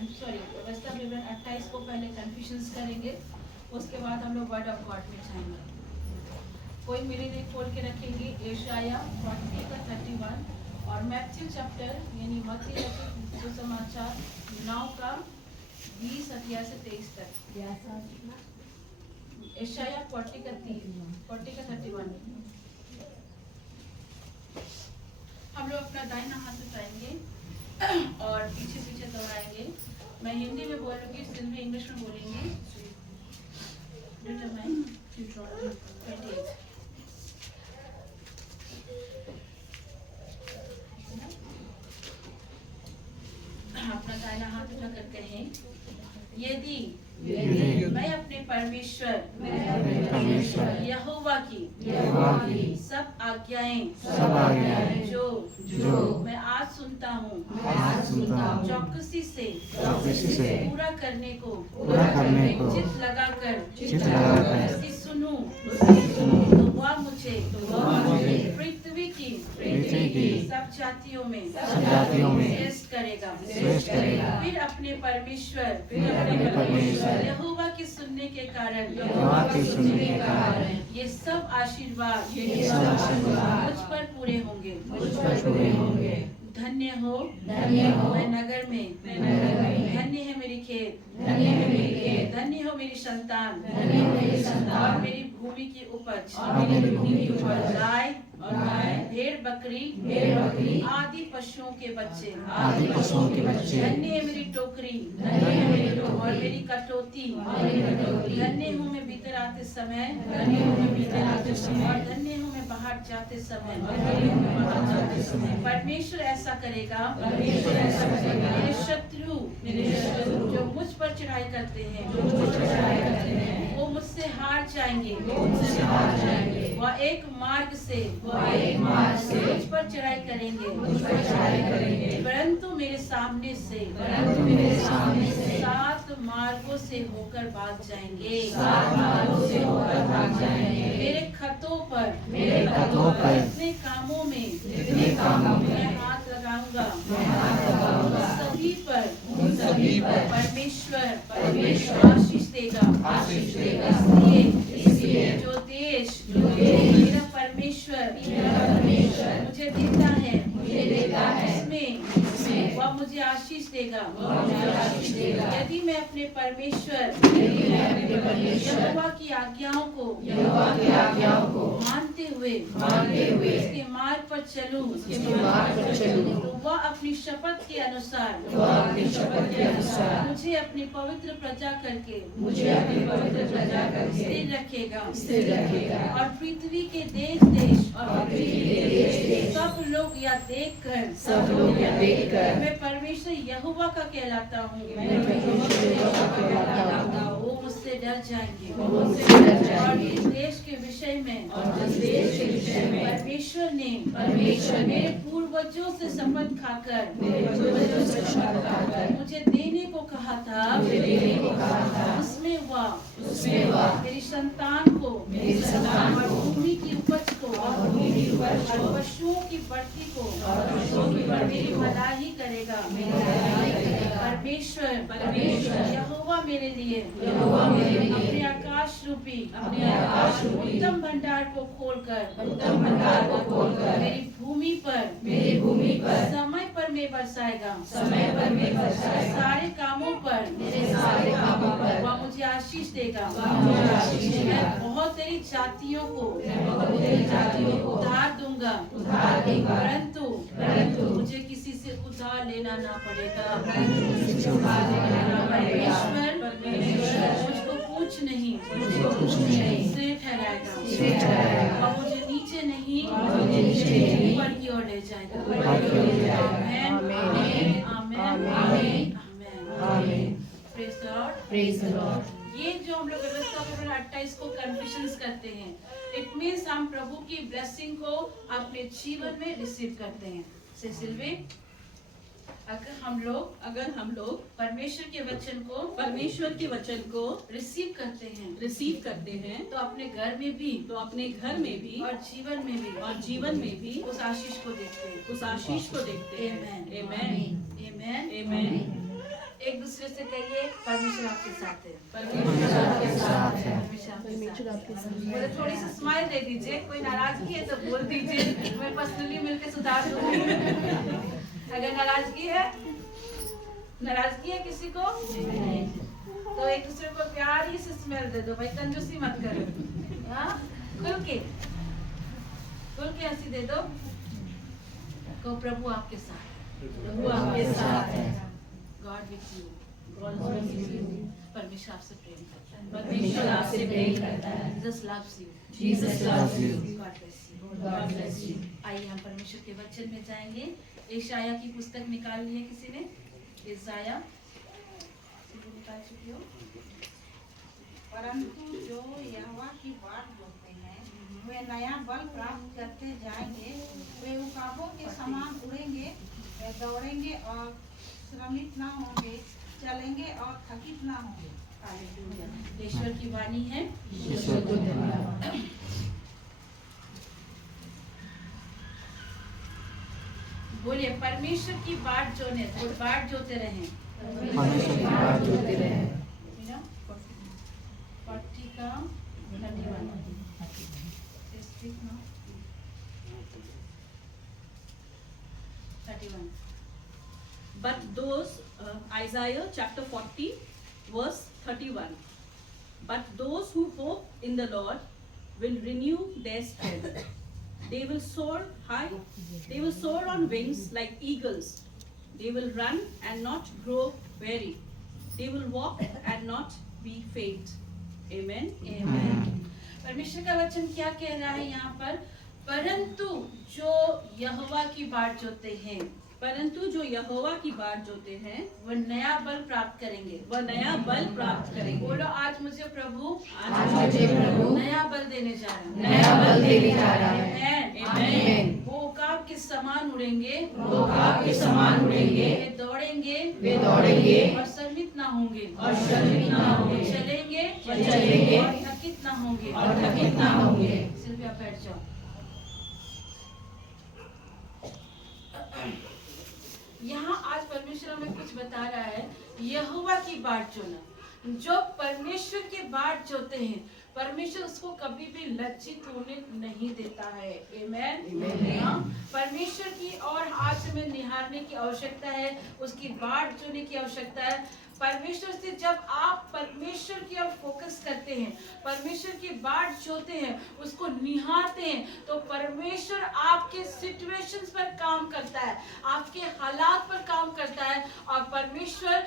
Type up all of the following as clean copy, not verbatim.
व्यवस्था विवरण 28 को पहले कन्फ्यूजन्स करेंगे, उसके बाद हम लोग वर्ड ऑफ गॉड में जाएंगे। कोई मेरे लिए खोल के रखेंगे यशाया 40 का 31 और मैथ्यू चैप्टर यानी मत्ती रचित सुसमाचार 9 का 20 अध्याय से 23 तक। यशाया 40 का 31। हम लोग अपना दाहिना हाथ उठाएंगे और पीछे पीछे दोहराएंगे। मैं हिंदी में बोलूंगी, सिल्वी इंग्लिश में बोलेंगे। अपना दाहिना हाथ उठा कर कहें, यदि मैं अपने परमेश्वर यहोवा की सब आज्ञाएं जो मैं आज सुनता हूँ चौकसी से पूरा करने को चित लगाकर उसकी सुनूं तो वह मुझे पृथ्वी की सब जातियों में श्रेष्ठ करेगा। फिर अपने परमेश्वर यहोवा की सुनने के कारण ये सब आशीर्वाद मुझ पर पूरे होंगे। धन्य हो मैं नगर में, धन्य है मेरी खेत, धन्य हो मेरी संतान और मेरी भूमि की उपज, गाय भेड़ बकरी आदि पशुओं के बच्चे। धन्य है मेरी टोकरी और मेरी कटोती, धन्य हूँ मैं भीतर आते समय और धन्य हूँ मैं बाहर जाते समय। परमेश्वर ऐसा करेगा, मेरे शत्रु जो मुझ पर चढ़ाई करते हैं वो मुझसे हार जाएंगे। वह एक मार्ग से मुझ पर चढ़ाई करेंगे, परंतु मेरे सामने से 7 मार्गों से होकर भाग जाएंगे। मेरे खतों पर इतने कामों में मैं हाथ लगाऊंगा, सभी पर परमेश्वर आशीष देगा। इसलिए जो देश मेरा परमेश्वर मुझे देता है उसमें वह मुझे आशीष देगा। यदि मैं अपने परमेश्वर यहोवा की आज्ञाओं को मानते हुए उसके मार्ग पर चलूं तो वह अपनी शपथ के अनुसार मुझे अपनी पवित्र प्रजा करके स्थिर रखेगा और पृथ्वी के देश सब लोग यह देखकर मैं परमेश्वर यहोवा का कहलाता हूँ, वो मुझसे डर जाएंगे। और इस देश के विषय में परमेश्वर ने मेरे पूर्वजों से शपथ खाकर मुझे देने को कहा था, उसमें वह मेरी संतान को और भूमि की उपज को और पशुओं की बढ़ती को मेरी भलाई करेगा। परमेश्वर यहोवा मेरे लिए अपने आकाश रूपी उत्तम भंडार को खोलकर मेरी भूमि पर समय पर मैं बरसाएगा। सारे कामों पर वह मुझे आशीष देगा। मैं बहुत तेरी जातियों को उधार दूंगा, परंतु मुझे किसी से उधार लेना ना पड़ेगा। परमेश्वर मुझको कुछ नहीं से ठहराएगा और मुझे नीचे नहीं ऊपर की ओर ले जाएगा। Praise the Lord. ये जो हम लोग व्यवस्था विवरण 28 को कन्फेशंस करते हैं, इट मीन्स हम प्रभु की ब्लेसिंग को अपने जीवन में रिसीव करते हैं। सिल्वी, अगर हम लोग परमेश्वर के वचन को रिसीव करते हैं तो अपने घर में भी और जीवन में भी उस आशीष को देखते हैं। आमेन। एक दूसरे से कहिए परमेश्वर आपके साथ है। परमेश्वर आपके साथ है। परमेश्वर आपके साथ है। मुझे थोड़ी सी स्माइल दे दीजिए। कोई नाराजगी है तो बोल दीजिए, मैं पर्सनली मिलकर सुधार दूंगी। अगर नाराजगी है किसी को तो एक दूसरे को प्यारी से स्मेल दे दो भाई, कंजूसी मत करो। हाँ, खुल के हंसी दे दो। को प्रभु आपके साथ है। प्रभु आपके साथ है। God with you. परमेश्वर आपसे प्रेम करता है। परमेश्वर आपसे प्रेम करता है। Jesus loves you. Jesus loves you. God bless you. God bless you. आइए हम परमेश्वर के वचन में जाएंगे। यशाया की पुस्तक निकाल ली है किसी ने? यशाया निकाल चुकी हो? परंतु जो यहोवा की बाट जोते हैं वे नया बल प्राप्त करते जाएंगे। वे उकाबों के समान उड़ेंगे, वे दौड़ेंगे और श्रमित ना होंगे, चलेंगे और थकित ना होंगे। हालेलुया। ईश्वर की वाणी है। ईश्वर को धन्यवाद। बोलिए परमेश्वर की बाट जोते रहें। परमेश्वर की बाट जोते रहें। 40 का 31. But those, Isaiah chapter 40, verse 31. But those who hope in the Lord will renew their strength. They will soar high. They will soar on wings like eagles. They will run and not grow weary. They will walk and not be faint. Amen. Amen. परमेश्वर का वचन क्या कह रहा है यहाँ पर? परंतु जो यहोवा की बाट जोते हैं, परंतु जो यहोवा की बाट जोते हैं वह नया बल प्राप्त करेंगे। वह नया बल प्राप्त करेंगे। बोलो आज मुझे प्रभु नया बल देने जा रहा है। नया बल देने जा रहा है। आमीन। वो उकाब के समान उड़ेंगे। वो उकाब के समान उड़ेंगे। वे दौड़ेंगे और शर्मित ना होंगे। चलेंगे और थकित ना होंगे। सिर्फ आप बैठ जाओ। यहाँ आज परमेश्वर हमें कुछ बता रहा है। यहोवा की बाट जोना, जो परमेश्वर की बाट जोते हैं, परमेश्वर उसको कभी भी लज्जित होने नहीं देता है। आमेन। परमेश्वर की और आज हमें निहारने की आवश्यकता है, उसकी बाट जोने की आवश्यकता है। परमेश्वर से जब आप परमेश्वर की ओर फोकस करते हैं, परमेश्वर की बाट जोते हैं, उसको निहारते हैं, तो परमेश्वर आपके सिचुएशंस पर काम करता है, आपके हालात पर काम करता है। और परमेश्वर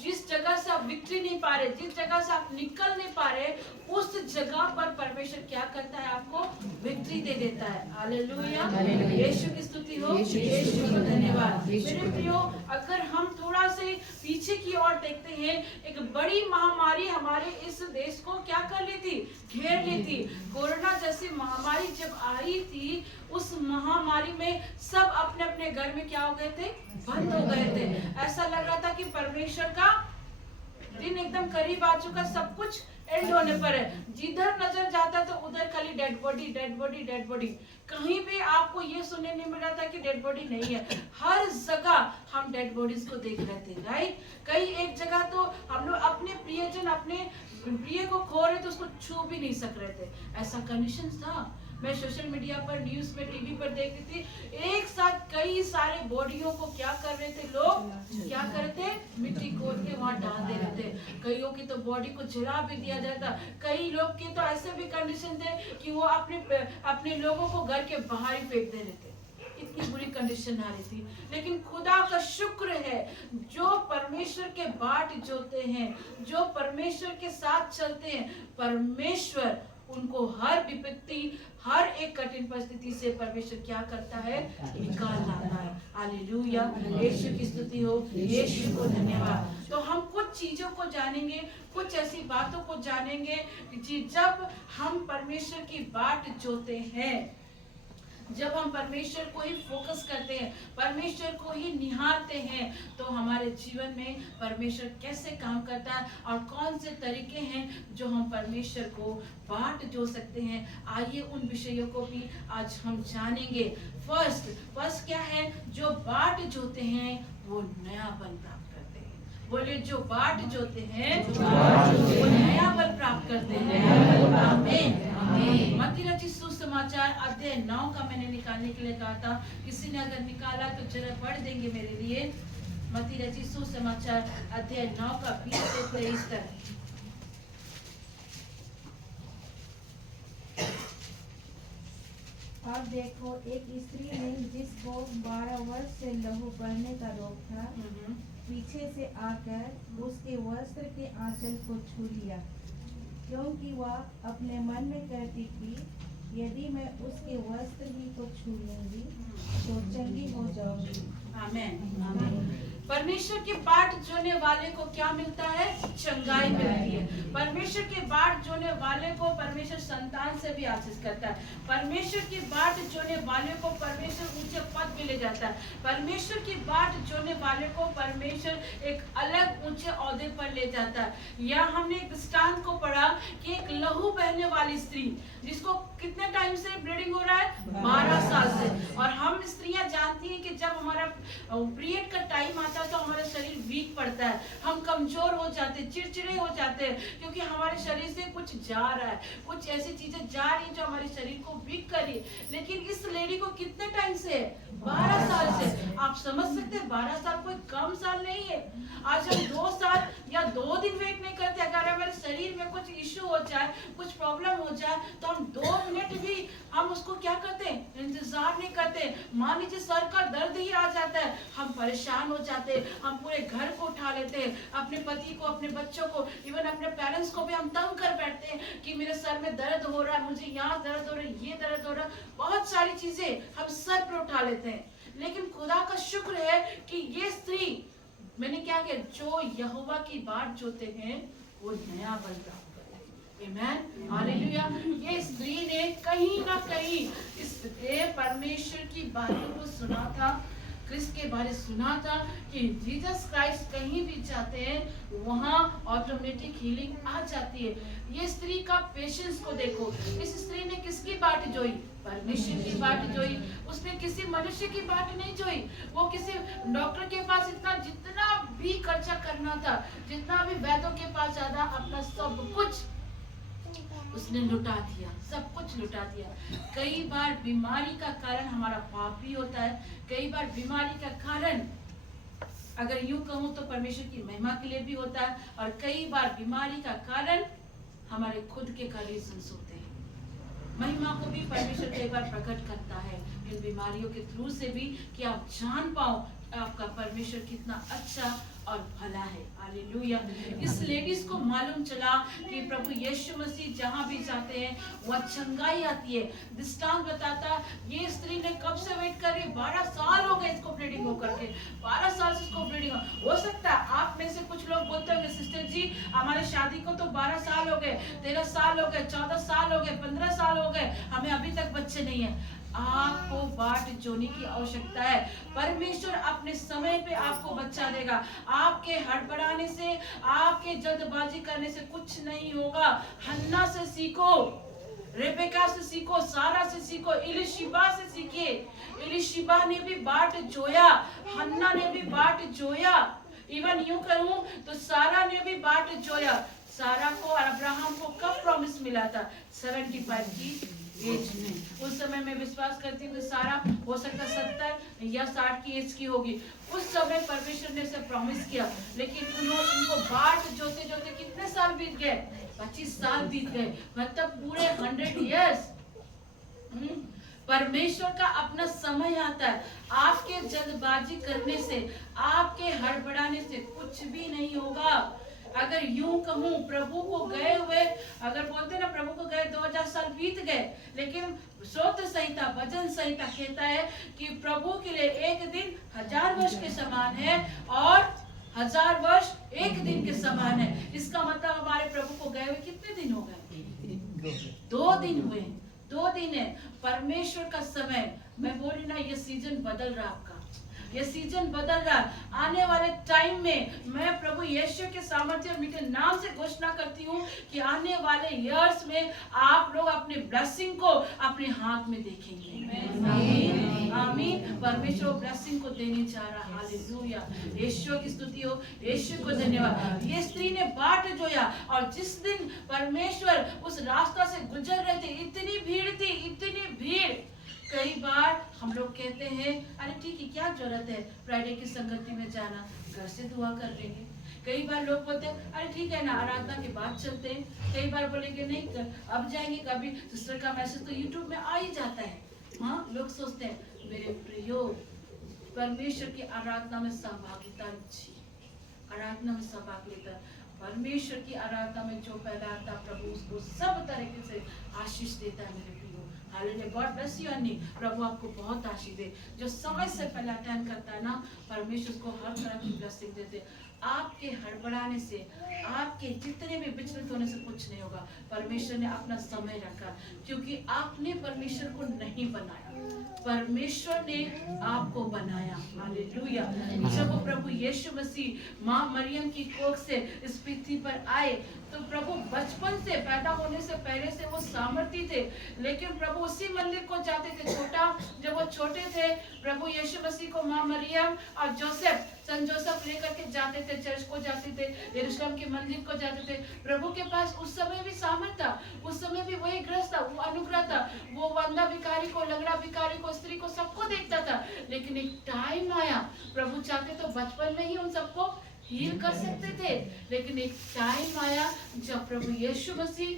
जिस जगह से आप विक्ट्री नहीं पा रहे, जिस जगह से आप निकल नहीं पा रहे, उस जगह पर परमेश्वर क्या करता है? आपको विक्ट्री दे देता है। हालेलुया। यीशु की स्तुति हो। यीशु को धन्यवाद। मेरे प्रियो, अगर हम थोड़ा से पीछे की ओर देखते हैं, एक बड़ी महामारी हमारे इस देश को क्या कर ली थी? घेर ली थी। कोरोना जैसी महामारी जब आई थी, उस महामारी में सब अपने अपने घर में क्या हो गए थे? बंद हो गए थे। ऐसा लग रहा था कि परमेश्वर का दिन एकदम करीब आ चुका, सब कुछ एंड होने पर है। जिधर नजर जाता तो उधर खाली डेड बॉडी। कहीं भी आपको ये सुनने नहीं मिल रहा था कि डेड बॉडी नहीं है। हर जगह हम डेड बॉडीज को देख रहे थे, राइट? कई एक जगह तो हम लोग अपने प्रियजन, अपने प्रिय को खो रहे थे, उसको छू भी नहीं सक रहे थे। ऐसा कंडीशन था। मैं सोशल मीडिया पर, न्यूज में, टीवी पर देख रही थी, एक साथ कई सारे बॉडियों को क्या कर रहे थे लोग? क्या कर रहे थे? मिट्टी खोद के वहां डाल दे रहे थे। कईयों की तो बॉडी को जला भी दिया जाता। कई लोग के तो ऐसे भी कंडीशन थे कि वो अपने लोगों को घर के बाहर ही फेंक दे रहे थे। इतनी बुरी कंडीशन आ रही थी। लेकिन खुदा का शुक्र है, जो परमेश्वर के बाट जोते हैं, जो परमेश्वर के साथ चलते हैं, परमेश्वर उनको हर विपत्ति, हर एक कठिन परिस्थिति से परमेश्वर क्या करता है? निकाल लाता है। हालेलुया। यीशु की स्तुति हो। यीशु को धन्यवाद। तो हम कुछ चीजों को जानेंगे, कुछ ऐसी बातों को जानेंगे कि जब हम परमेश्वर की बाट जोते हैं, जब हम परमेश्वर को ही फोकस करते हैं, परमेश्वर को ही निहारते हैं, तो हमारे जीवन में परमेश्वर कैसे काम करता है और कौन से तरीके हैं जो हम परमेश्वर को बाट जो सकते हैं। आइए उन विषयों को भी आज हम जानेंगे। फर्स्ट क्या है? जो बाट जोते हैं वो नया बल प्राप्त करते हैं। बोले जो बाट जोते हैं वो नया बल प्राप्त करते हैं। आमीन। मत्ती रचित सुसमाचार अध्याय 9 का मैंने निकालने के लिए कहा था, किसी ने अगर निकाला तो जरा पढ़ देंगे मेरे लिए। मत्ती रचित सुसमाचार अध्याय 9 का 20 से 23 तक। और देखो, एक स्त्री ने जिसको 12 वर्ष से लहू बहने का रोग था, पीछे से आकर उसके वस्त्र के आंचल को छू लिया, क्योंकि वह अपने मन में कहती थी, यदि मैं उसके वस्त्र ही को छू लूंगी तो चंगी हो जाऊंगी। आमीन। आमीन। परमेश्वर की बाट जोने वाले को क्या मिलता है? चंगाई मिलती है। परमेश्वर की बाट जोने वाले को परमेश्वर संतान से भी आशीष करता है। परमेश्वर की बाट जोने वाले को परमेश्वर ऊंचे पद पे ले जाता है। परमेश्वर की बाट जोने वाले को परमेश्वर एक अलग ऊंचे ओहदे पर ले जाता है। या हमने एक दृष्टांत को पढ़ा कि एक लहू बहने वाली स्त्री, जिसको कितने टाइम से ब्लीडिंग हो रहा है? 12 साल से। और हम स्त्रियां जानती हैं कि जब हमारा पीरियड का टाइम आता है तो हमारा शरीर वीक पड़ता है, हम कमजोर हो जाते हैं, चिड़चिड़े हो जाते हैं, क्योंकि हमारे शरीर से कुछ जा रहा है, कुछ ऐसी चीजें जा रही है जो हमारे शरीर को वीक कर रही है। लेकिन इस लेडी को कितने टाइम से? 12 साल से। आप समझ सकते हैं 12 साल कोई कम साल नहीं है। आज हम 2 साल या 2 दिन वेट नहीं करते। अगर हमारे शरीर में कुछ इश्यू हो जाए, कुछ प्रॉब्लम हो जाए, तो हम 2 मिनट भी हम उसको क्या करते हैं? इंतजार नहीं करते। मान लीजिए सर का दर्द ही आ जाता है, हम परेशान हो जाते हैं, हम पूरे घर को उठा लेते हैं, अपने पति को, अपने बच्चों को, इवन अपने पेरेंट्स को भी हम तंग कर बैठते हैं कि मेरे सर में दर्द हो रहा है, मुझे यहाँ दर्द हो रहा है, ये दर्द हो रहा है, बहुत सारी चीजें हम सर पर उठा लेते हैं। लेकिन खुदा का शुक्र है कि ये स्त्री, मैंने क्या किया, जो यहोवा की बाट जोते हैं वो नया बल प्राप्त करें। आमीन, हालेलुया। ये स्त्री ने कहीं ना कहीं इस परमेश्वर की बातों को सुना था, क्रिस्ट के बारे सुना था कि जीसस क्राइस्ट कहीं भी जाते हैं वहाँ ऑटोमेटिक हीलिंग आ जाती है। ये स्त्री का पेशेंस को देखो। इस स्त्री ने किसकी बाट जोई? परमेश्वर की बाट जोई। उसने किसी मनुष्य की बाट नहीं जोई। वो किसी डॉक्टर के पास जितना भी खर्चा करना था, जितना भी वैद्यों के पास जाना, अपना सब कुछ उसने लुटा दिया, सब कुछ लुटा दिया। कई बार बीमारी का कारण हमारा पाप भी होता है। कई बार बीमारी का कारण, अगर यूं कहूं तो परमेश्वर की महिमा के लिए भी होता है, और कई बार बीमारी का कारण हमारे खुद के रीजंस होते हैं। महिमा को भी परमेश्वर कई बार प्रकट करता है इन बीमारियों के थ्रू से भी, कि आप जान पाओ आपका परमेश्वर कितना अच्छा और भला है। हालेलुया। इस लेडीज को मालूम चला कि प्रभु यीशु मसीह जहां भी जाते हैं वह चंगाई आती है। दृष्टांत बताता, ये स्त्री ने कब से वेट कर रही? 12 साल हो गए इसको ब्लीडिंग होकर के। 12 साल से इसको ब्लीडिंग हो सकता है आप में से कुछ लोग बोलते होंगे, सिस्टर जी हमारे शादी को तो 12 साल हो गए, 13 साल हो गए, 14 साल हो गए, 15 साल हो गए, हमें अभी तक बच्चे नहीं है। आपको बाट जोने की आवश्यकता है। परमेश्वर अपने समय पे आपको बच्चा देगा। आपके हड़बड़ाने से, आपके जल्दबाजी करने से कुछ नहीं होगा। हन्ना से सीखो, रेबेका से सीखो, सारा से सीखो, इलिशिबा से सीखिए। इलिशिबा ने भी बाट जोया, हन्ना ने भी बाट जोया। इवन यूं करूं तो सारा ने भी बाट जोया। सारा को और अब्राहम को कब प्रॉमिस मिला था? 75 की एज में। उस समय मैं विश्वास करती हूँ कि सारा हो सकता 70 या 60 की एज की होगी। उस समय परमेश्वर ने उसे प्रॉमिस किया, लेकिन उनको बाट जोते जोते कितने साल बीत गए? 25 साल बीत गए, मतलब पूरे 100 इयर्स। परमेश्वर का अपना समय आता है। आपके जल्दबाजी करने से, आपके हड़बड़ाने से कुछ भी नहीं होगा। अगर यूं कहूं, प्रभु को गए हुए, अगर बोलते ना प्रभु को गए 2000 साल बीत गए, लेकिन स्तोत्र संहिता, भजन संहिता कहता है कि प्रभु के लिए एक दिन 1000 वर्ष के समान है और 1000 वर्ष एक दिन के समान है। इसका मतलब हमारे प्रभु को गए हुए कितने दिन हो गए? 2 दिन हुए। 2 दिन है। परमेश्वर का समय, मैं बोल रही ना, ये सीजन बदल रहा आपका। ये सीजन बदल रहा है। आने वाले टाइम में मैं प्रभु यीशु के सामर्थ्य और मीठे नाम से घोषणा करती हूँ कि आने वाले इयर्स में आप लोग अपने ब्लेसिंग को अपने हाथ में देखेंगे। आमीन आमीन। परमेश्वर ब्लेसिंग को देने जा रहा है। हालेलुया। यीशु की स्तुति हो, यीशु को धन्यवाद। ये स्त्री ने बाट जोया और जिस दिन परमेश्वर उस रास्ता से गुजर रहे थे, इतनी भीड़ थी, इतनी भीड़। कई बार हम लोग कहते हैं अरे ठीक है, क्या जरूरत है फ्राइडे की संगति में जाना, घर से दुआ कर लेंगे। कई बार लोग बोलते हैं अरे ठीक है ना, आराधना के बाद चलते हैं। कई बार बोलेंगे नहीं अब जाएंगे, कभी सिस्टर का मैसेज तो यूट्यूब में आ ही जाता है। हाँ, लोग सोचते हैं। मेरे प्रियो, परमेश्वर की आराधना में सहभागिता जी, आराधना में सहभागिता, परमेश्वर की आराधना में जो फैलाता प्रभु उसको सब तरीके से आशीष देता है। मेरे प्रियो, हालेलुया। गॉड ब्लेस यू अन्नी, प्रभु आपको बहुत आशीष दे। जो समय से पहले अटेंड करता है ना, परमेश्वर उसको हर तरह की ब्लेसिंग देते। आपके हड़बड़ाने से, आपके जितने भी विचलित होने से कुछ नहीं होगा। परमेश्वर ने अपना समय रखा, क्योंकि आपने परमेश्वर को नहीं बनाया, परमेश्वर ने आपको बनाया। हालेलुया। जब वो प्रभु यीशु मसीह माँ मरियम की कोख से इस पृथ्वी पर आए, तो प्रभु बचपन से, पैदा होने से पहले से वो सामर्थी थे, लेकिन प्रभु उसी मंदिर को जाते थे। जब वो छोटे थे, प्रभु यीशु मसीह को माँ मरियम और जोसेफ, सन जोसेफ लेकर के जाते थे, चर्च को जाते थे, यरूशलेम के मंदिर को जाते थे। प्रभु के पास उस समय भी सामर्थ था, उस समय भी वही ग्रस्त था, वो अनुग्रह था। वो वंदा भिखारी को, लंगड़ा भिखारी को, स्त्री को, सबको देखता था। लेकिन एक टाइम आया, प्रभु चाहते तो बचपन में ही उन सबको हील कर सकते थे, लेकिन एक टाइम आया जब प्रभु यीशु मसीह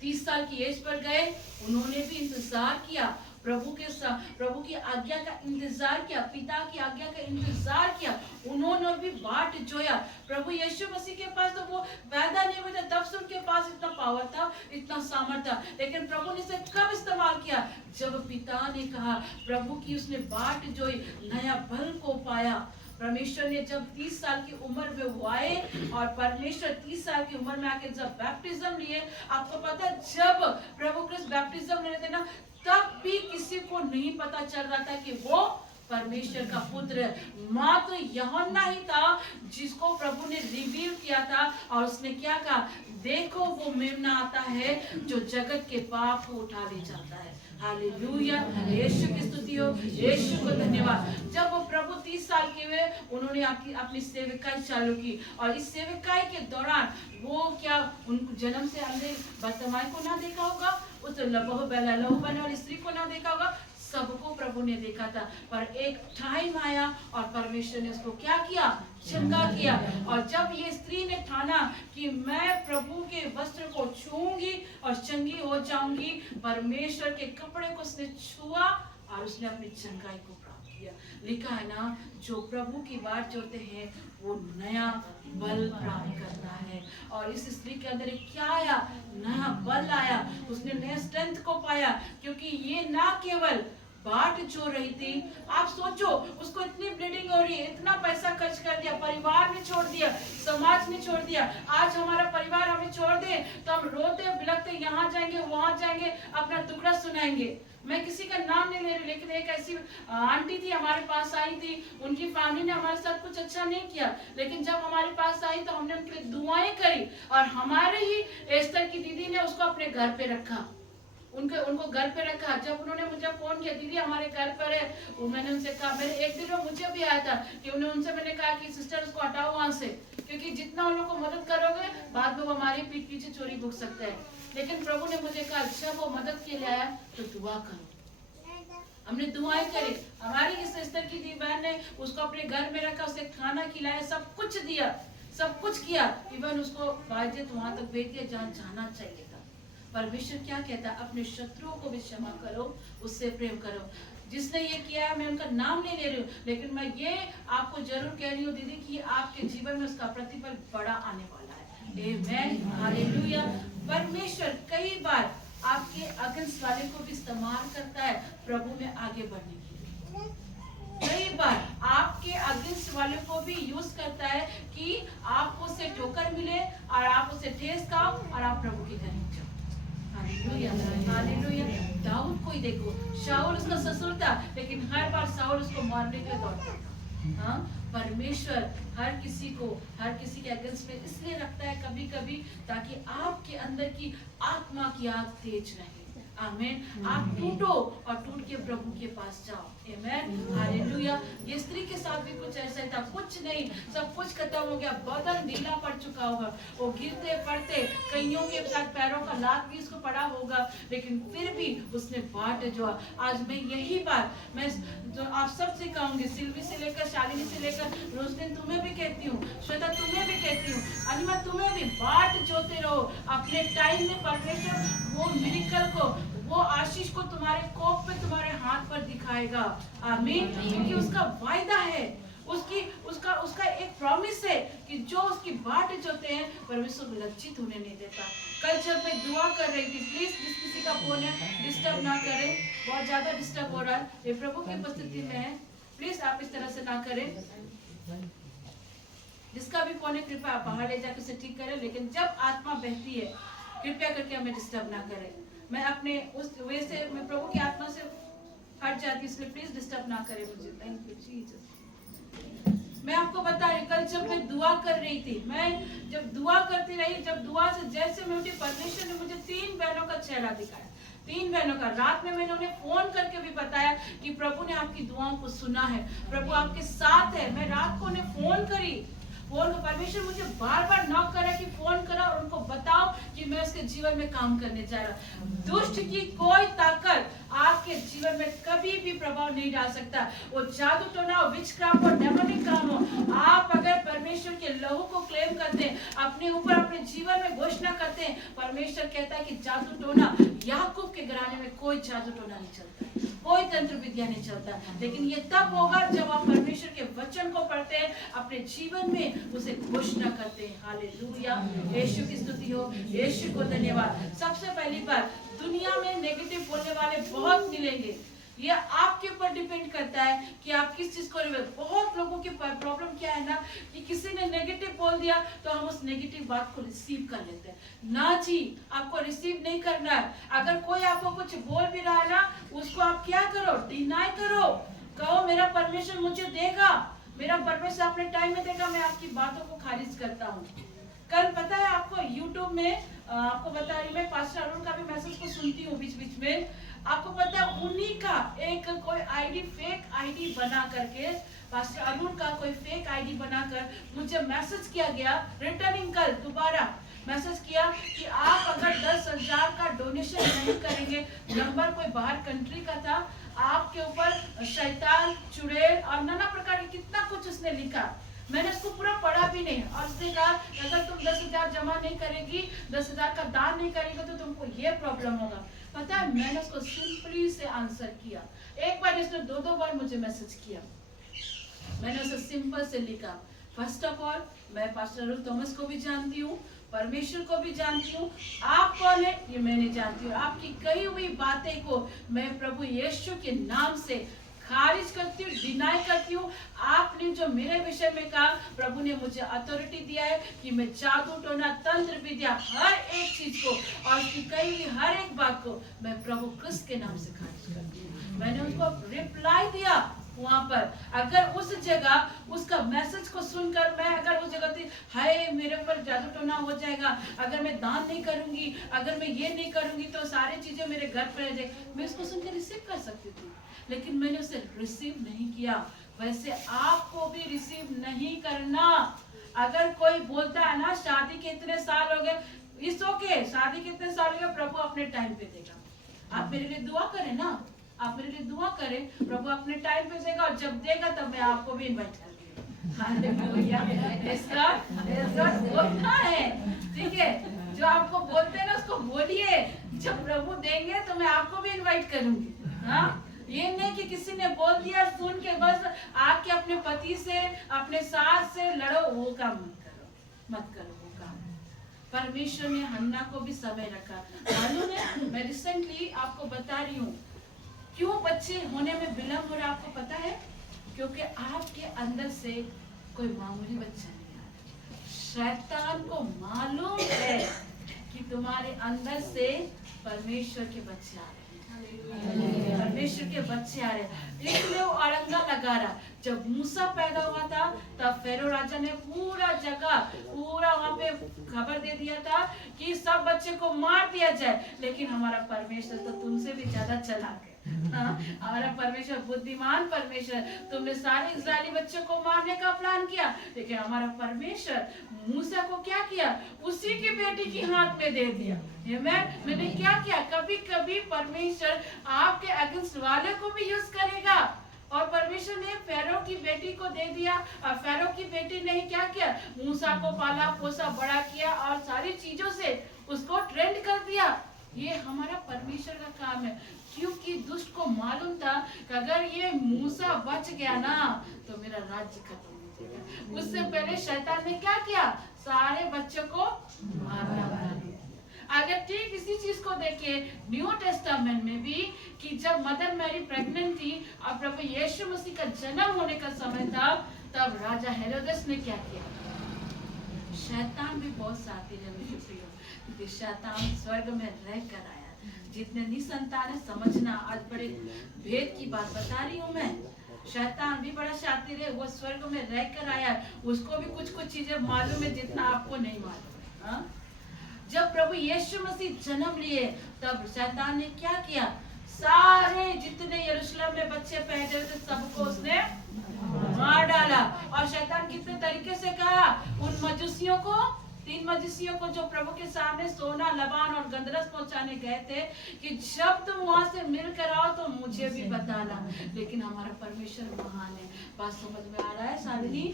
30 साल की एज पर गए। उन्होंने भी इंतजार किया, प्रभु की आज्ञा का इंतजार किया, पिता की आज्ञा का इंतजार किया। उन्होंने भी बाट जोया। प्रभु यीशु मसीह के पास तो वो पैदा नहीं हुए थे, तब से उनके पास इतना पावर था, इतना सामर्थ्य था। लेकिन प्रभु ने इसे कब इस्तेमाल किया? जब पिता ने कहा, प्रभु की उसने बाट जोई, नया बल को पाया। परमेश्वर ने जब 30 साल की उम्र में वो आए, और परमेश्वर 30 साल की उम्र में आके जब बैप्टिज्म लिए, आपको पता है जब प्रभु क्रिस्ट बैप्टिज्म ले रहे थे ना, तब भी किसी को नहीं पता चल रहा था कि वो परमेश्वर का पुत्र है। मात्र यूहन्ना ही था जिसको प्रभु ने रिवील किया था, और उसने क्या कहा, देखो वो मेमना आता है जो जगत के पाप को उठा ले जाता है। हालेलुया। यीशु की स्तुति हो, यीशु को धन्यवाद। जब वो प्रभु 30 साल के हुए, उन्होंने अपनी सेवकाई चालू की, और इस सेवकाई के दौरान वो क्या उन जन्म से अंधे बर्तमान को ना देखा होगा, उस लहू बने वाली स्त्री को ना देखा होगा, सबको प्रभु ने देखा था। पर एक टाइम आया और परमेश्वर ने उसको क्या किया, चंगा किया। और जब ये स्त्री ने ठाना कि मैं प्रभु के वस्त्र को छूऊंगी और चंगी हो जाऊंगी, परमेश्वर के कपड़े को उसने छुआ और उसने अपनी चंगाई को प्राप्त किया। लिखा है ना, जो प्रभु की बात जोते हैं वो नया बल प्राप्त करता है। और इस स्त्री के अंदर क्या आया, नया बल आया, उसने नया स्ट्रेंथ को पाया। क्योंकि ये ना केवल बाट जो रही थी, आप सोचो उसको इतनी ब्लीडिंग हो रही है, इतना पैसा खर्च कर दिया, परिवार ने छोड़ दिया, समाज ने छोड़ दिया। आज हमारा परिवार हमें छोड़ दे तो हम रोते बिलखते यहाँ जाएंगे वहां जाएंगे, अपना दुखड़ा सुनाएंगे। मैं किसी का नाम नहीं ले रही, लेकिन एक ऐसी आंटी थी हमारे पास आई थी, उनकी फैमिली ने हमारे साथ कुछ अच्छा नहीं किया, लेकिन जब हमारे पास आई तो हमने उनके लिए दुआएं करी, और हमारे ही एस्तर की दीदी ने उसको अपने घर पे रखा, उनको घर पे रखा। जब उन्होंने मुझे फोन किया, दीदी हमारे घर पर है, मैंने उनसे कहा, मेरे एक दिन में मुझे भी आया था कि उनसे मैंने कहा कि सिस्टर उसको हटाओ वहां से, क्योंकि जितना उन लोगों को मदद करोगे बाद में वो हमारे पीठ पीछे चोरी भुग सकते हैं। लेकिन प्रभु ने मुझे कहा, जब वो मदद के लिए आया तो दुआ करो। हमने दुआएं करी, हमारी इस सिस्टर की दी बहन ने उसको अपने घर में रखा, उसे खाना खिलाया, सब कुछ दिया, सब कुछ किया, इवन उसको बाजित वहां तक भेज दिया जहाँ जाना चाहिए था। परमेश्वर क्या कहता है, अपने शत्रुओं को भी क्षमा करो, उससे प्रेम करो। जिसने ये किया है, मैं उनका नाम नहीं ले रही हूँ, लेकिन मैं ये आपको जरूर कह रही हूँ दीदी कि आपके जीवन में उसका प्रतिफल बड़ा आने वाला है। आमेन, हालेलुया। परमेश्वर कई बार आपके अगेंस्ट वाले को भी इस्तेमाल करता है प्रभु में आगे बढ़ने के लिए। कई बार आपके अगेंस्ट वाले को भी यूज करता है कि आपको से ठोकर मिले और आप उसे ठेस खाओ और आप प्रभु के करीब जाओ। Hallelujah, hallelujah. दाऊद को ही देखो, शाऊल उसका ससुर था, लेकिन हर बार शाऊल उसको मारने के लिए दौड़ता था। हाँ, परमेश्वर हर किसी के अगेंस्ट में इसलिए रखता है कभी कभी, ताकि आपके अंदर की आत्मा की आग तेज रहे। आमीन। आप टूटो और टूट के प्रभु के पास जाओ। आमीन, हालेलुया। ये स्त्री के साथ भी कुछ ऐसा ही था, कुछ नहीं, सब कुछ खत्म हो गया, बदन ढीला पड़ चुका होगा, वो गिरते पड़ते कईयों के साथ पैरों का लात भी उसको पड़ा होगा, लेकिन फिर भी उसने बाट जो आज मैं यही बात मैं जो आप सबसे कहूंगी, सिल्वी से लेकर शालिनी से लेकर रोशनी, तुम्हें भी कहती हूँ, श्वेता तुम्हें भी कहती हूँ, अनिमा तुम्हें भी, बाट जोते रहो अपने टाइम में। परमेश्वर वो मिरेकल को, वो आशीष को तुम्हारे कोप पे, तुम्हारे हाथ पर दिखाएगा। आमीन। क्योंकि उसका वायदा है, उसका एक प्रॉमिस है कि जो उसकी बाट जोते हैं परमेश्वर लज्जित होने नहीं देता। कल जब मैं दुआ कर रही थी, प्लीज जिस किसी का फोन है डिस्टर्ब ना करें, बहुत ज्यादा डिस्टर्ब हो रहा है, ये प्रभु की उपस्थिति में है, प्लीज आप इस तरह से ना करें। जिसका भी फोन है कृपया आप बाहर ले जाकर उसे ठीक करें, लेकिन जब आत्मा बहती है कृपया करके हमें डिस्टर्ब ना करें। मैं अपने उस वे से, मैं प्रभु की आत्मा से हट जाती, इसलिए प्लीज डिस्टर्ब ना करें मुझे। Thank you Jesus. मैं आपको बता रही, कल जब मैं दुआ कर रही थी, मैं जब दुआ करती रही, जब दुआ से जैसे मैं उठी, परमेश्वर ने मुझे 3 बहनों का चेहरा दिखाया, 3 बहनों का। रात में मैंने उन्हें फोन करके भी बताया कि प्रभु ने आपकी दुआओं को सुना है, प्रभु आपके साथ है। मैं रात को उन्हें फोन करी, परमेश्वर मुझे बार बार नॉक करा कि फोन करा और उनको बताओ कि मैं उसके जीवन में काम करने जा रहा। दुष्ट की कोई ताकत आपके जीवन में कभी भी प्रभाव नहीं डाल सकता, वो जादू टोना हो, विचक्राफ्ट हो, डेमोनिक काम हो। आप अगर परमेश्वर के लहू को क्लेम करते हैं, अपने ऊपर अपने जीवन में घोषणा करते हैं, परमेश्वर कहता है कि जादू टोना, याकूब के घराने में कोई जादू टोना नहीं चलता, कोई तंत्र विद्या नहीं चलता। लेकिन ये तब होगा जब आप परमेश्वर के वचन को पढ़ते हैं, अपने जीवन में उसे घोषणा करते हैं। हालेलुया, यीशु की स्तुति हो, यीशु को धन्यवाद। सबसे पहली बात, दुनिया में नेगेटिव बोलने वाले बहुत मिलेंगे, ये आपके ऊपर डिपेंड करता है कि आप किस चीज को। बहुत लोगों की प्रॉब्लम क्या है ना, कि किसी ने नेगेटिव बोल दिया तो हम उस नेगेटिव बात को रिसीव कर लेते हैं। ना जी, आपको रिसीव नहीं करना है। अगर कोई आपको कुछ बोल भी रहा है ना, उसको आप क्या करो, डिनाई करो, कहो मेरा परमेश्वर मुझे देगा, मेरा परमेश्वर अपने टाइम में देगा, मैं आपकी बातों को खारिज करता हूँ। कल पता है आपको, यूट्यूब में आपको बता रही, मैं पास्टर अरुण का भी मैसेज को सुनती हूँ बीच बीच में। आपको पता है उन्हीं का एक कोई आईडी, फेक आईडी बना करके, पास्टर अरुण का कोई फेक आईडी बनाकर मुझे मैसेज किया गया, रिटर्निंग कल दोबारा मैसेज किया कि आप अगर 10,000 का डोनेशन नहीं करेंगे, नंबर कोई बाहर कंट्री का था, आपके ऊपर शैतान, चुड़ैल और नाना प्रकार की कितना कुछ उसने लिखा। मैंने उसको पूरा पढ़ा भी नहीं, और उसने कहा अगर तुम 10,000 जमा नहीं करेगी, 10,000 का दान नहीं करेगी तो तुमको ये प्रॉब्लम होगा। पता है, मैंने उसको सिंपली से आंसर किया। एक बार इसने 2 बार मुझे मैसेज किया, मैंने उसे सिंपल से लिखा, फर्स्ट ऑफ ऑल मैं पास्टर अरुण थॉमस को भी जानती हूँ, परमेश्वर को भी जानती हूँ, आप कौन है ये मैं नहीं जानती हूँ। आपकी कही हुई बातें को मैं प्रभु यीशु के नाम से खारिज करती हूँ, डिनाई करती हूँ। आपने जो मेरे विषय में कहा, प्रभु ने मुझे अथॉरिटी दिया है कि मैं जादू टोना, तंत्र विद्या, हर एक चीज को और उसकी कही हुई हर एक बात को मैं प्रभु क्रिस्त के नाम से खारिज करती हूँ। मैंने उनको रिप्लाई दिया वहां पर। अगर उस जगह उसका मैसेज को सुनकर मैं अगर उस जगह थी, हाय मेरे ऊपर जादू टोना हो जाएगा, अगर मैं दान नहीं करूंगी, अगर मैं ये नहीं करूंगी तो सारी चीजें मेरे घर पर रह जाएगी, मैं उसको सुनकर रिसीव कर सकती थी, लेकिन मैंने उसे रिसीव नहीं किया। वैसे आपको भी रिसीव नहीं करना। अगर कोई बोलता है ना शादी के इतने साल हो गए, इट्स ओके, शादी के इतने साल हो गए, प्रभु अपने टाइम पे देगा। आप मेरे लिए दुआ करें ना, आप मेरे लिए दुआ करें, प्रभु अपने टाइम पे देगा, और जब देगा तब मैं आपको भी इनवाइट करूंगी। हालेलुया, इसका बोलना है, ठीक है, जो आपको बोलते हैं ना उसको बोलिए, जब प्रभु देंगे तो मैं आपको भी इनवाइट करूंगी। हाँ, ये नहीं कि किसी ने बोल दिया सुन के बस आके अपने पति से, अपने सास से लड़ो, वो काम मत करो वो काम। परमेश्वर ने हन्ना को भी समय रखा। मालूम है, मैं रिसेंटली आपको बता रही हूँ क्यों बच्चे होने में विलम्ब हो रहा, आपको पता है? क्योंकि आपके अंदर से कोई मामूली बच्चा नहीं आ रहा। शैतान को मालूम है कि तुम्हारे अंदर से परमेश्वर के बच्चे आ रहे हैं। परमेश्वर के बच्चे आ रहे, इसलिए वो अड़ंगा लगा रहा। जब मूसा पैदा हुआ था तब फेरो राजा ने पूरा जगह पूरा वहां पे खबर दे दिया था कि सब बच्चे को मार दिया जाए, लेकिन हमारा परमेश्वर तो तुमसे भी ज्यादा चालाक है। हमारा परमेश्वर बुद्धिमान परमेश्वर, तुमने सारे इजरायली बच्चों को मारने का प्लान किया, लेकिन हमारा परमेश्वर मूसा को क्या किया, उसी की बेटी की हाथ में दे दिया। मैंने क्या किया, कभी कभी परमेश्वर आपके अगेंस्ट वाले को भी यूज करेगा। और परमेश्वर ने फेरो की बेटी को दे दिया, और फेरो की बेटी ने क्या किया, मूसा को पाला पोसा बड़ा किया और सारी चीजों से उसको ट्रेंड कर दिया। ये हमारा परमेश्वर का काम है, क्योंकि दुष्ट को मालूम था कि अगर ये मूसा बच गया ना तो मेरा राज्य खत्म हो जाएगा। उससे पहले शैतान ने क्या किया, सारे बच्चों को मारना बना दिया। अगर ठीक इसी चीज को देखिए न्यू टेस्टामेंट में भी, कि जब मदर मैरी प्रेग्नेंट थी और प्रभु यीशु मसीह का जन्म होने का समय था, तब राजा हेरोदेस ने क्या किया, शैतान भी बहुत साथी है मेरे प्रियो, क्योंकि शैतान स्वर्ग में रह कर आया। जितने निसंतान है समझना, आज बड़े भेद की बात बता रही हूँ मैं। शैतान भी बड़ा शातिर है, वो स्वर्ग में रह कर आया, उसको भी कुछ कुछ चीजें मालूम है जितना आपको नहीं मालूम है। जब प्रभु यीशु मसीह जन्म लिए तब शैतान ने क्या किया, सारे जितने यरूशलेम में बच्चे पैदा हुए थे सबको उसने मार डाला। और शैतान कितने तरीके से कहा, उन मजूसियों को, 3 मजूसियों को जो प्रभु के सामने सोना लबान और गंधरस पहुंचाने गए थे, कि जब तुम वहां से मिल कर आओ तो मुझे भी बताना। लेकिन हमारा परमेश्वर महान है। बात समझ में आ रहा है शालिनी,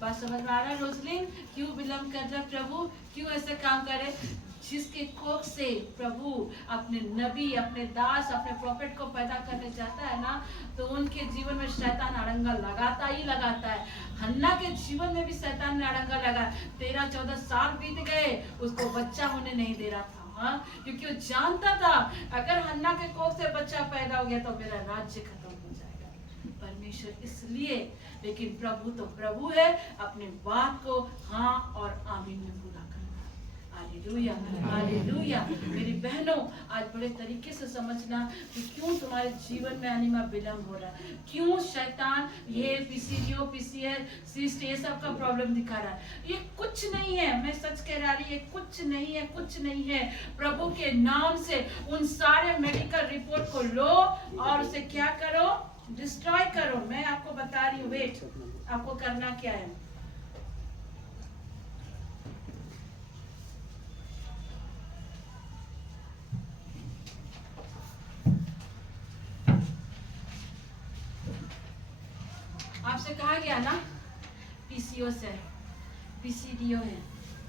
बात समझ में आ रहा है रोजलिन, क्यों विलम्ब कर रहा प्रभु, क्यों ऐसे काम करे। जिसके कोख से प्रभु अपने नबी, अपने दास, अपने प्रॉफिट को पैदा करने चाहता है ना, तो उनके जीवन में शैतान अड़ंगा लगाता ही लगाता है। हन्ना के जीवन में भी शैतान ने अड़ंगा लगा। 13-14 साल बीत गए, उसको बच्चा होने नहीं दे रहा था। हाँ, क्योंकि वो जानता था अगर हन्ना के कोख से बच्चा पैदा हो गया तो मेरा राज्य खत्म हो जाएगा। परमेश्वर इसलिए, लेकिन प्रभु तो प्रभु है, अपने बात को हाँ और आमीन में पूरा करना। Hallelujah, hallelujah. मेरी बहनों, आज बड़े तरीके से समझना कि क्यों तुम्हारे जीवन में आने में विलम्ब हो रहा है, क्यों शैतान ये पीसीओ, पीसीएस, सिस्ट, ये सब का प्रॉब्लम दिखा रहा है। ये कुछ नहीं है, मैं सच कह रहा हूँ, ये कुछ नहीं है, कुछ नहीं है। प्रभु के नाम से उन सारे मेडिकल रिपोर्ट को लो और उसे क्या करो, डिस्ट्रॉय करो। मैं आपको बता रही हूँ, वेट, आपको करना क्या है। आपसे कहा गया ना, पीसीओएस है, पीसीडीओ है,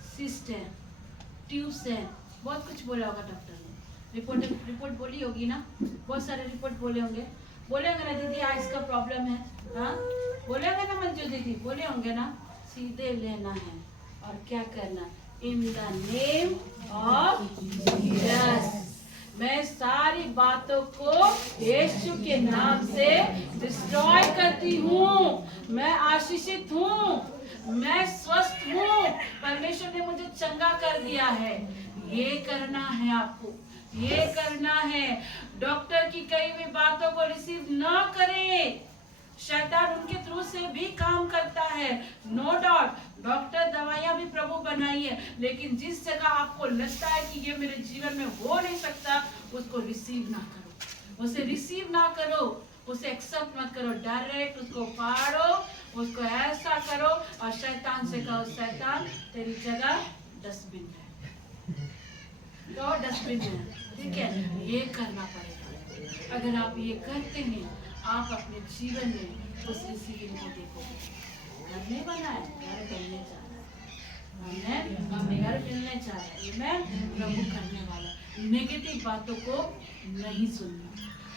सिस्ट है, ट्यूब्स है, बहुत कुछ बोला होगा डॉक्टर ने। रिपोर्ट बोली होगी ना, बहुत सारे रिपोर्ट बोले होंगे ना दीदी, आइस का प्रॉब्लम है, हाँ बोले होंगे ना मंजू दीदी, बोले होंगे ना। सीधे लेना है और क्या करना, in the name of Jesus. मैं सारी बातों को यीशु के नाम से डिस्ट्रॉय करती हूँ। मैं आशीषित हूँ, मैं स्वस्थ हूँ, परमेश्वर ने मुझे चंगा कर दिया है। ये करना है आपको, ये करना है। डॉक्टर की कई भी बातों को रिसीव ना करें। शैतान उनके थ्रू से भी काम करता है, नो डाउट। डॉक्टर दवाइयां भी प्रभु बनाई है, लेकिन जिस जगह आपको लगता है कि ये मेरे जीवन में हो नहीं सकता, उसको रिसीव ना करो, उसे रिसीव ना करो, उसे एक्सेप्ट मत करो, डायरेक्ट उसको फाड़ो, उसको ऐसा करो और शैतान से कहो, शैतान तेरी जगह डस्टबिन है, तो डस्टबिन है, ठीक है। ये करना पड़ेगा। अगर आप ये करते हैं, आप अपने जीवन में उस रिसीविंग को देखोगे। घर नहीं बना है, घर बनने जा रहा है, घर मिलने जा रहा है। मैं प्रभु करने वाला। नेगेटिव बातों को नहीं सुनना,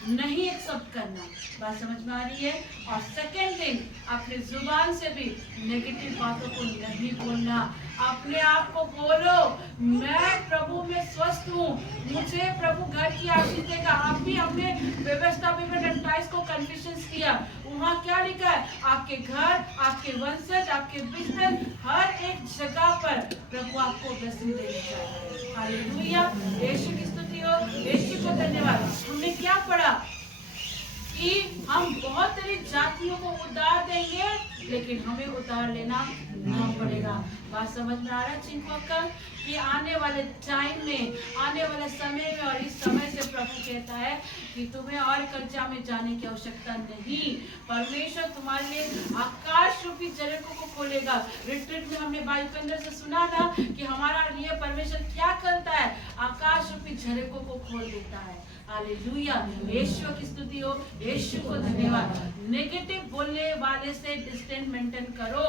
नहीं एक्सेप्ट करना। बात समझ में आ रही है। और सेकेंड थिंग, अपने जुबान से भी नेगेटिव बातों को नहीं बोलना। अपने आप को बोलो, मैं प्रभु में स्वस्थ हूँ, मुझे प्रभु घर की आशीष देगा। आप भी हमने व्यवस्था में 28 को कन्फेशंस किया, वहाँ क्या लिखा है, आपके घर, आपके वंशज, आपके बिजनेस, हर एक जगह पर प्रभु आपको ब्लेसिंग देना चाहिए। हालेलुया, यीशु की स्तुति यीशु को धन्यवाद। हमने क्या पढ़ा कि हम बहुत सारी जातियों को उधार देंगे, लेकिन हमें उधार लेना नहीं पड़ेगा। बात समझ में आ रहा है चिंको का कि आने वाले टाइम में, आने वाले समय में, और इस समय से प्रभु कहता है कि तुम्हें और कर्जा में जाने की आवश्यकता नहीं। परमेश्वर तुम्हारे लिए आकाश रूपी जरियों को खोलेगा। रिट्रीट में हमने बाइबल के अंदर से सुना ना कि हमारा लिए परमेश्वर क्या करता है, आकाश रूपी जरियों को खोल देता है। हालेलुया, यीशु की स्तुति हो, यीशु को धन्यवाद। नेगेटिव बोलने वाले से डिस्टेंस मेंटेन करो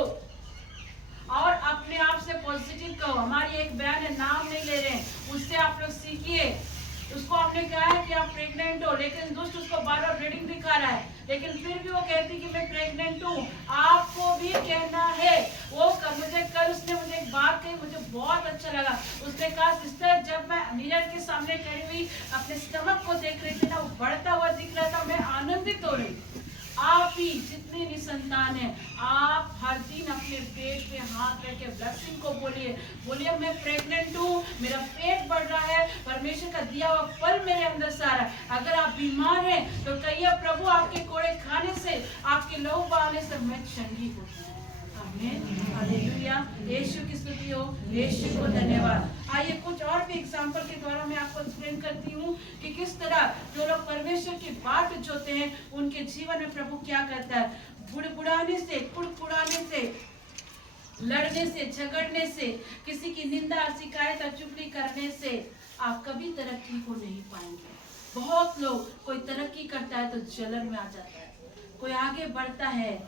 और अपने आप से पॉजिटिव कहो। हमारी एक बहन है, नाम नहीं ले रहे हैं, उससे आप लोग सीखिए। उसको आपने कहा है कि आप प्रेग्नेंट हो, लेकिन दुष्ट उसको बार बार ब्लीडिंग दिखा रहा है, लेकिन फिर भी वो कहती कि मैं प्रेग्नेंट हूँ। आपको भी कहना है। वो मुझे कल उसने मुझे एक बात कही, मुझे बहुत अच्छा लगा। उसने कहा सिस्टर, जब मैं मिरर के सामने खड़ी हुई अपने स्टमक को देख रही थी ना, वो बढ़ता हुआ दिख रहा था, मैं आनंदित हो रही। आप ही जितने भी संतान हैं, आप हर दिन अपने पेट पे हाथ रख के ब्लेसिंग को बोलिए मैं प्रेग्नेंट हूँ, मेरा पेट बढ़ रहा है, परमेश्वर का दिया हुआ फल मेरे अंदर से आ रहा है। अगर आप बीमार हैं तो कहिए प्रभु आपके कोड़े खाने से, आपके लहू बहाने से मैं चंगी होती हूँ। हालेलुया, यीशु की स्तुति हो, यीशु को धन्यवाद। आइए कुछ और भी एग्जांपल के द्वारा मैं आपको एक्सप्लेन करती हूँ कि किस तरह जो लोग परमेश्वर की बात जोते हैं उनके जीवन में प्रभु क्या करता है। बुढ़ाने से, कुड़कुड़ाने से, लड़ने से, झगड़ने से, किसी की निंदा, शिकायत और चुगली करने से आप कभी तरक्की को नहीं पाएंगे। बहुत लोग, कोई तरक्की करता है तो जलन में आ जाता है, कोई आगे बढ़ता है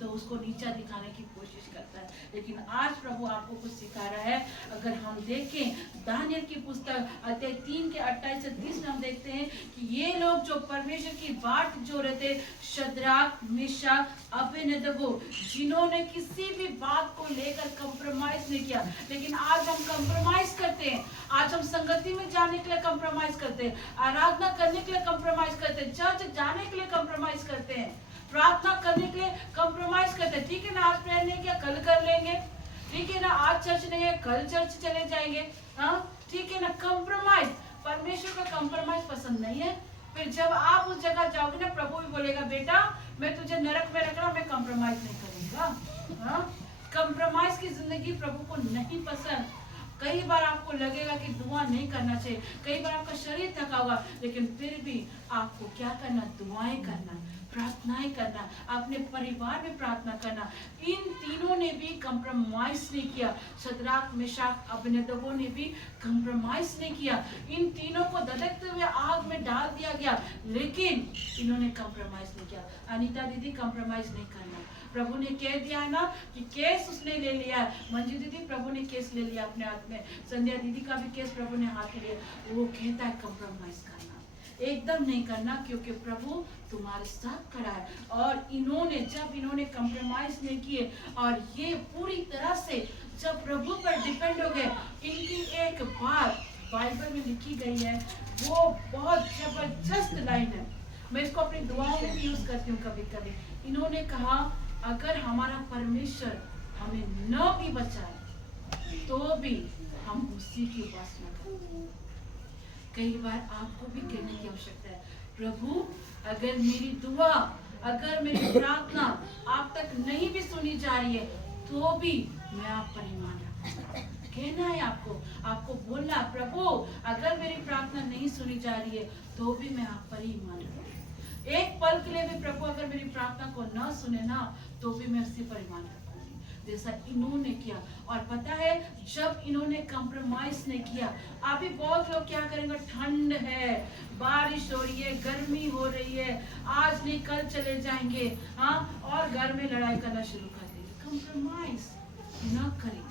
तो उसको नीचा दिखाने की कोशिश करता है। लेकिन आज प्रभु आपको कुछ सिखा रहा है। अगर हम देखें दानियल की पुस्तक अध्याय 3 के 28 से 30 में हम देखते हैं कि ये लोग जो परमेश्वर की बात जो रहे थे, शद्राक, मेशक, अबेदनगो, जिन्होंने किसी भी बात को लेकर कंप्रोमाइज नहीं किया। लेकिन आज हम कंप्रोमाइज करते हैं। आज हम संगति में जाने के लिए कंप्रोमाइज करते हैं, आराधना करने के लिए कंप्रोमाइज करते हैं, चर्च जाने के लिए कंप्रोमाइज करते हैं, प्रार्थना करने के लिए कंप्रोमाइज करते हैं। ठीक है ना, आज प्रेयर नहीं किया कल कर लेंगे, ठीक है ना, आज चर्च नहीं है कल चर्च चले जाएंगे, हाँ ठीक है ना। कंप्रोमाइज, परमेश्वर का कंप्रोमाइज पसंद नहीं है। फिर जब आप उस जगह जाओगे ना, प्रभु भी बोलेगा बेटा मैं तुझे नरक में रख रहा हूं, मैं कंप्रोमाइज नहीं करूंगा। हाँ, कंप्रोमाइज की जिंदगी प्रभु को नहीं पसंद। कई बार आपको लगेगा कि दुआ नहीं करना चाहिए, कई बार आपका शरीर थका होगा, लेकिन फिर भी आपको क्या करना, दुआएं करना, प्रार्थनाएं करना, अपने परिवार में प्रार्थना करना। इन तीनों ने भी कंप्रोमाइज नहीं किया। शद्राक, मेशक, अबेदनगो ने भी कंप्रोमाइज नहीं किया। इन तीनों को धधकते हुए आग में डाल दिया गया, लेकिन इन्होंने कंप्रोमाइज नहीं किया। अनीता दीदी कंप्रोमाइज नहीं करना। प्रभु ने कह दिया है ना कि केस उसने ले लिया। मंजू दीदी प्रभु ने केस ले लिया अपने हाथ में, संध्या दीदी का भी केस प्रभु ने हाथ में लिया। वो कहता है कंप्रोमाइज करना एकदम नहीं करना, क्योंकि प्रभु तुम्हारे साथ खड़ा है। और इन्होंने जब इन्होंने कंप्रोमाइज नहीं किए और ये पूरी तरह से जब प्रभु पर डिपेंड हो गए, इनकी एक बात बाइबल में लिखी गई है, वो बहुत जबरदस्त लाइन है। मैं इसको अपनी दुआओं में भी यूज करती हूँ कभी कभी। इन्होंने कहा अगर हमारा परमेश्वर हमें न भी बचाए तो भी हम उसी की उपासना करें। कई बार आपको भी कहने की आवश्यकता है, प्रभु अगर मेरी दुआ, अगर मेरी प्रार्थना आप तक नहीं भी सुनी जा रही है तो भी मैं आप पर ईमान रखूंगा। कहना है आपको बोलना, प्रभु अगर मेरी प्रार्थना नहीं सुनी जा रही है तो भी मैं आप पर ही ईमान रखूंगा। एक पल के लिए भी प्रभु अगर मेरी प्रार्थना को न सुने ना तो भी मैं उसी पर ईमान रखूंगी, जैसा इन्होंने किया। और पता है जब इन्होंने कंप्रोमाइज नहीं किया, अभी बहुत लोग क्या करेंगे, ठंड है, बारिश हो रही है, गर्मी हो रही है, आज नहीं कल चले जाएंगे, हाँ, और घर में लड़ाई करना शुरू कर देंगे। कंप्रोमाइज न करें।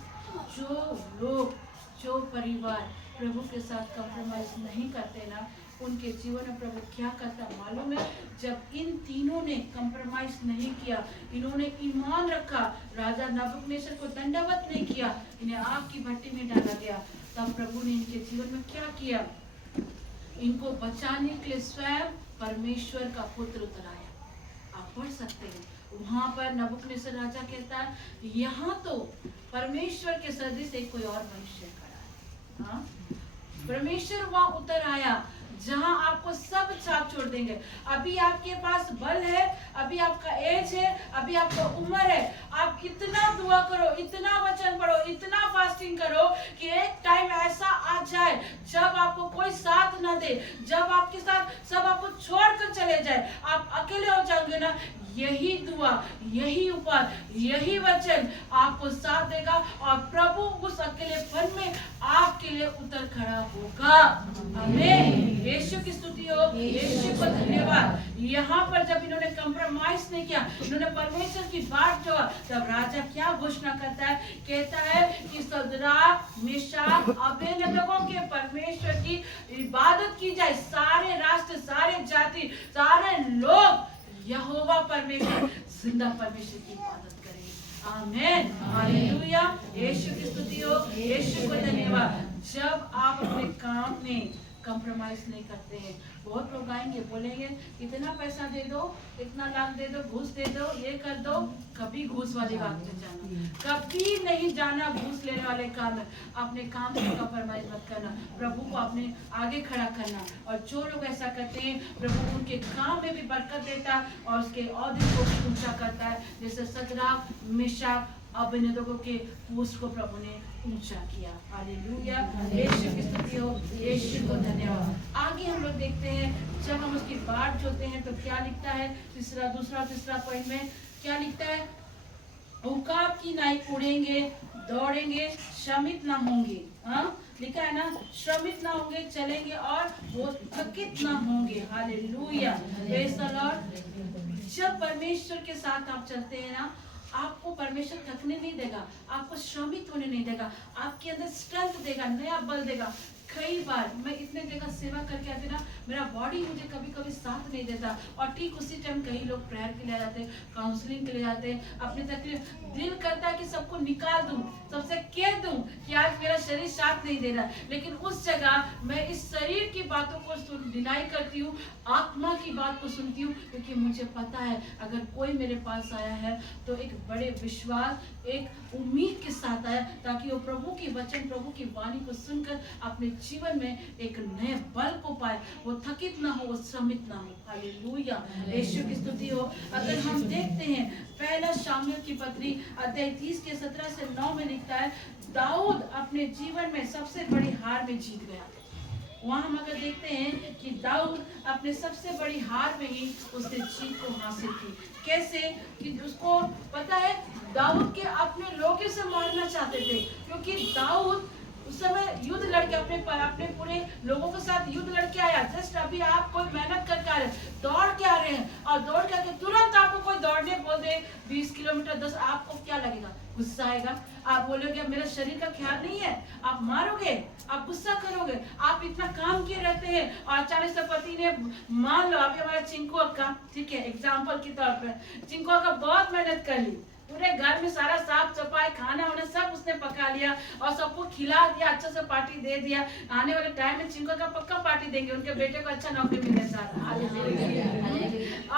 जो लोग, जो परिवार प्रभु के साथ कंप्रोमाइज नहीं करते ना, उनके जीवन में प्रभु क्या करता मालूम है। जब इन तीनों ने कंप्रोमाइज नहीं किया, इन्होंने ईमान रखा, राजा नबूकदनेस्सर को दंडवत नहीं किया, इन्हें आग की भट्टी में डाला गया, तब प्रभु ने इनके जीवन में क्या किया, इनको बचाने के लिए स्वयं परमेश्वर का पुत्र उतर आया। आप पढ़ सकते हैं वहां पर नबूकदनेस्सर राजा कहता है यहाँ तो परमेश्वर के सदृश एक कोई और मनुष्य खड़ा है। हाँ? परमेश्वर वहां उतर आया जहां आपको सब साथ छोड़ देंगे। अभी आपके पास बल है, अभी आपका एज है, अभी आपका उम्र है, आप इतना दुआ करो, इतना वचन पढ़ो, इतना फास्टिंग करो कि एक टाइम ऐसा आ जाए जब आपको कोई साथ ना दे, जब आपके साथ सब आपको छोड़कर चले जाए, आप अकेले हो जाओगे ना, यही दुआ, यही उपाय, यही वचन आपको साथ देगा और प्रभु उस अकेलेपन में आपके लिए उतर खड़ा होगा। आमीन। यीशु की स्तुति हो, यीशु को धन्यवाद। यहाँ पर जब इन्होंने कंप्रोमाइज नहीं किया, इन्होंने परमेश्वर की बात जो, तब राजा क्या घोषणा करता है, कहता है कि सदराक मेशक अबेदनगो के परमेश्वर की इबादत की जाए। सारे राष्ट्र, सारे जाति, सारे लोग यहोवा परमेश्वर, जिंदा परमेश्वर की इबादत करेंगे। आमीन, हालेलुया। यीशु की स्तुति हो, यीशु को धन्यवाद। जब आप अपने काम में कंप्रोमाइज नहीं करते हैं, बहुत लोग आएंगे बोलेंगे इतना पैसा दे दो, इतना लाख दे दो, घूस दे दो, ये कर दो। कभी घूस वाली बात में जाना, कभी नहीं जाना घूस लेने वाले काम में। अपने काम में कंप्रोमाइज मत करना, प्रभु को अपने आगे खड़ा करना। और जो लोग ऐसा करते हैं, प्रभु उनके काम में भी बरकत देता है और उसके औहदे को भी ऊंचा करता है। जैसे सदराक मेशक अबेदनगो के पोस्ट को प्रभु ने ऊंचा किया। हालेलुया, यीशु की स्तुति हो, यीशु को धन्यवाद। आगे हम लोग देखते हैं, जब हम उसकी बाट जोते हैं तो क्या लिखता है, तीसरा पॉइंट में क्या लिखता है, उकाब की नाई उड़ेंगे, दौड़ेंगे, श्रमित ना होंगे। हाँ, लिखा है ना, श्रमित ना होंगे, चलेंगे और वो थकित ना होंगे। Hallelujah, praise the Lord. जब परमेश्वर के साथ आप चलते हैं ना, आपको परमेश्वर थकने नहीं देगा, आपको श्रमित होने नहीं देगा, आपके अंदर स्ट्रेंथ देगा, नया बल देगा। कई बार मैं इतने जगह सेवा करके आती ना, मेरा बॉडी मुझे कभी कभी साथ नहीं देता और ठीक उसी टाइम कई लोग प्रेयर के लिए जाते हैं, काउंसलिंग के लिए जाते हैं, अपनी तकलीफ, दिल करता है कि सबको निकाल दूं, सबसे कह दूं कि आज मेरा शरीर साथ नहीं दे रहा, लेकिन उस जगह मैं इस शरीर की बातों को डिनाई करती हूँ, आत्मा की बात को सुनती हूँ, क्योंकि मुझे पता है अगर कोई मेरे पास आया है तो एक बड़े विश्वास, एक उम्मीद के साथ आया, ताकि वो प्रभु की वचन, प्रभु की वाणी को सुनकर अपने जीवन में एक नए बल को पाए, वो थकित ना हो, वो श्रमित ना हो। हालेलुया, यीशु की स्तुति हो। अगर हम देखते हैं पहला शामुएल की पत्री अध्याय 30 के 17 से 9 में लिखता है, दाऊद अपने जीवन में सबसे बड़ी हार में जीत गया। वहाँ हम अगर देखते हैं कि दाऊद अपने सबसे बड़ी हार में ही उसने जीत को हासिल की। कैसे कि उसको पता है, दाऊद के अपने लोग से मारना चाहते थे, क्योंकि दाऊद उस समय युद्ध लड़के अपने पूरे लोगों के साथ युद्ध लड़के आया। जस्ट अभी आप कोई मेहनत करके आ रहे हैं, दौड़ के आ रहे हैं, और दौड़ के आके तुरंत आपको कोई दौड़ने बोल दे 20 किलोमीटर 10, आपको क्या लगेगा? गुस्सा आएगा। आप बोलोगे मेरा शरीर का ख्याल नहीं है, आप मारोगे, आप गुस्सा करोगे। आप इतना काम किए रहते हैं और अचानक से पति ने, मान लो अभी हमारा चिंकू अक्का, ठीक है एग्जाम्पल के तौर पर, चिंकू अक्का बहुत मेहनत कर ली, पूरे घर में सारा साफ सफाई, खाना वाना सब उसने पका लिया और सबको खिला दिया, अच्छा से पार्टी दे दिया। आने वाले टाइम में चिंकू का पक्का पार्टी देंगे, उनके बेटे को अच्छा नौकरी मिलने जा रहा है।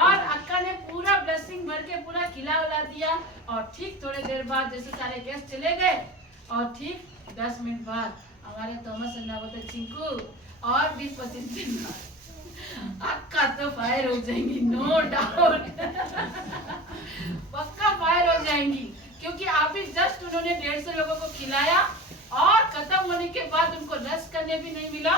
और अक्का ने पूरा ब्लेसिंग भर के पूरा खिला उला दिया। और ठीक थोड़ी देर बाद जैसे सारे गेस्ट चले गए और ठीक 10 मिनट बाद हमारे थॉमस अन्ना बोलते, चिंकू और 20-25 दिन बाद अक्का तो फायर हो जाएंगी, नो डाउट पक्का फायर हो जाएंगी, क्योंकि अभी जस्ट उन्होंने 150 लोगों को खिलाया और खत्म होने के बाद उनको रेस्ट करने भी नहीं मिला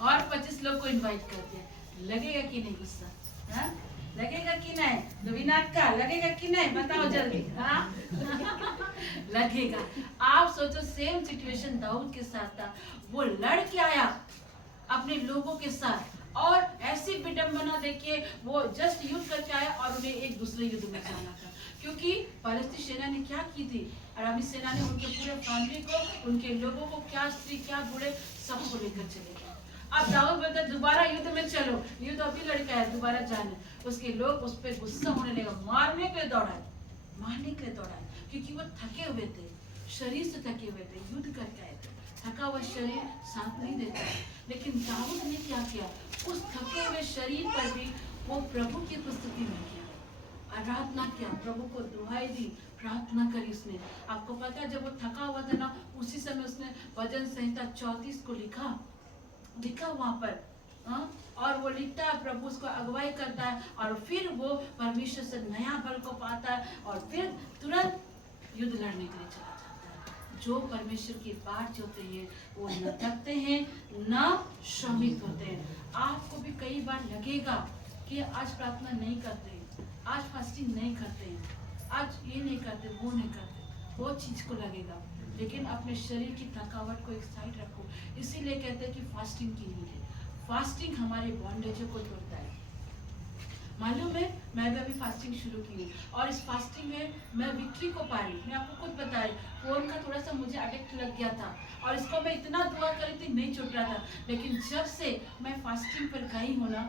और 25 लोग को इनवाइट कर दिया। लगेगा कि नहीं गुस्सा? हाँ? लगेगा कि नहीं? रविनाथ का लगेगा कि नहीं? बताओ जल्दी। हाँ लगेगा। आप सोचो, सेम सिचुएशन दाऊद के साथ था। वो लड़ के आया अपने लोगों के साथ और ऐसी विडंबना देखिए, वो जस्ट युद्ध करके आया और उन्हें एक दूसरे युद्ध में जाना था, क्योंकि फलस्तीन सेना ने क्या की थी, अरामी सेना ने उनके पूरे फैमिली को, उनके लोगों को, क्या स्त्री क्या बूढ़े सबको लेकर चले गए। अब दाऊद बोलते दोबारा युद्ध में चलो, युद्ध अभी लड़का है, दोबारा जाने। उसके लोग उस पर गुस्सा होने लगा, मारने के लिए दौड़ाए, क्योंकि वो थके हुए थे, शरीर से थके हुए थे, युद्ध करके आए थे। थका हुआ शरीर साथ नहीं देता है, लेकिन दाऊद ने क्या किया, उस थके हुए शरीर पर भी वो प्रभु की उपस्थिति में किया, आराधना किया, प्रभु को दुहाई दी, प्रार्थना करी उसने। आपको पता है जब वो थका हुआ था ना, उसी समय उसने भजन संहिता 34 को लिखा वहां पर, हाँ? और वो लिखता है, प्रभु उसको अगुवाई करता है और फिर वो परमेश्वर से नया बल को पाता है और फिर तुरंत युद्ध लड़ने के लिए चला जाता है। जो परमेश्वर की बाट जोते हैं वो न थकते हैं न श्रमित होते हैं। आपको भी कई बार लगेगा कि आज प्रार्थना नहीं करते, आज फास्टिंग नहीं करते, आज ये नहीं करते, वो नहीं करते, वो चीज को लगेगा, लेकिन अपने शरीर की थकावट को एक साइड रखो। इसीलिए कहते हैं कि फास्टिंग की नीड है। फास्टिंग हमारे बॉन्डेजों को तोड़ता है। मालूम है, मैं भी अभी फास्टिंग शुरू की और इस फास्टिंग में मैं विक्ट्री को पा रही। मैं आपको खुद बता रही, फोन का थोड़ा सा मुझे एडिक्ट लग गया था और इसको मैं इतना दुआ करी थी, नहीं छूट रहा था, लेकिन जब से मैं फास्टिंग पर गई हूँ ना,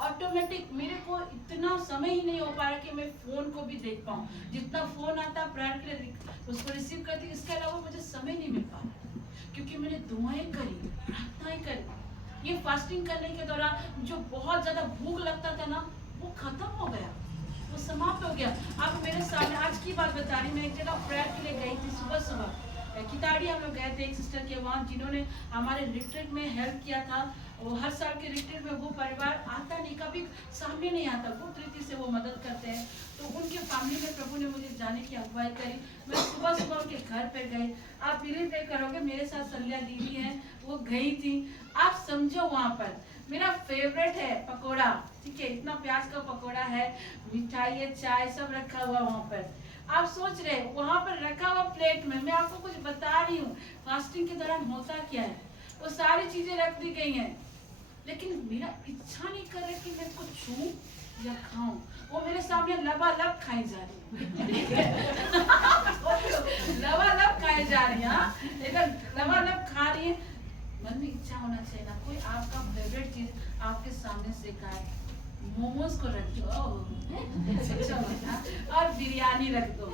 ऑटोमेटिक मेरे को इतना समय ही नहीं हो पा रहा कि मैं फोन को भी देख पाऊँ। जितना फोन आता प्रेयर के लिए उसको रिसीव करती, इसके अलावा मुझे समय नहीं मिल पा रहा, क्योंकि मैंने दुआएं करी, प्रार्थनाएं करी। ये फास्टिंग करने के दौरान जो बहुत ज्यादा भूख लगता था ना, वो खत्म हो गया, वो समाप्त हो गया। अब मेरे सामने आज की बात बता रही, मैं एक जगह प्रेयर के लिए गई थी सुबह किताड़ी हम लोग गए थे एक सिस्टर के वहाँ, जिन्होंने हमारे रिट्रीट में हेल्प किया था। वो हर साल के रिट्रीट में वो परिवार आता नहीं, कभी सामने नहीं आता, गुप्त रीति से वो मदद करते हैं। तो उनके फैमिली में प्रभु ने मुझे जाने की अगुवाई करी। मैं सुबह उनके घर पर गई। आप बिलीव नहीं करोगे, मेरे साथ संध्या दीदी है, वो गई थी। आप समझो, वहाँ पर मेरा फेवरेट है पकोड़ा, ठीक है, इतना प्याज का पकोड़ा है, मिठाई है, चाय सब रखा हुआ वहाँ पर। आप सोच रहे वहां पर रखा हुआ प्लेट में, मैं आपको कुछ बता रही हूँ फास्टिंग के दौरान होता क्या है। वो सारी चीजें रख दी गई हैं, लेकिन मेरा इच्छा नहीं कर रहा कि मैं इसको छूऊं या खाऊं। वो मेरे सामने लबालब खाई जा रही है लबालब खाई जा रही है, लेकिन लबालब खा रही है। मन में इच्छा होना चाहिए ना, कोई आपका फेवरेट चीज आपके सामने से खाए। मोमोज को रख दो अच्छा होता, और बिरयानी रख दो,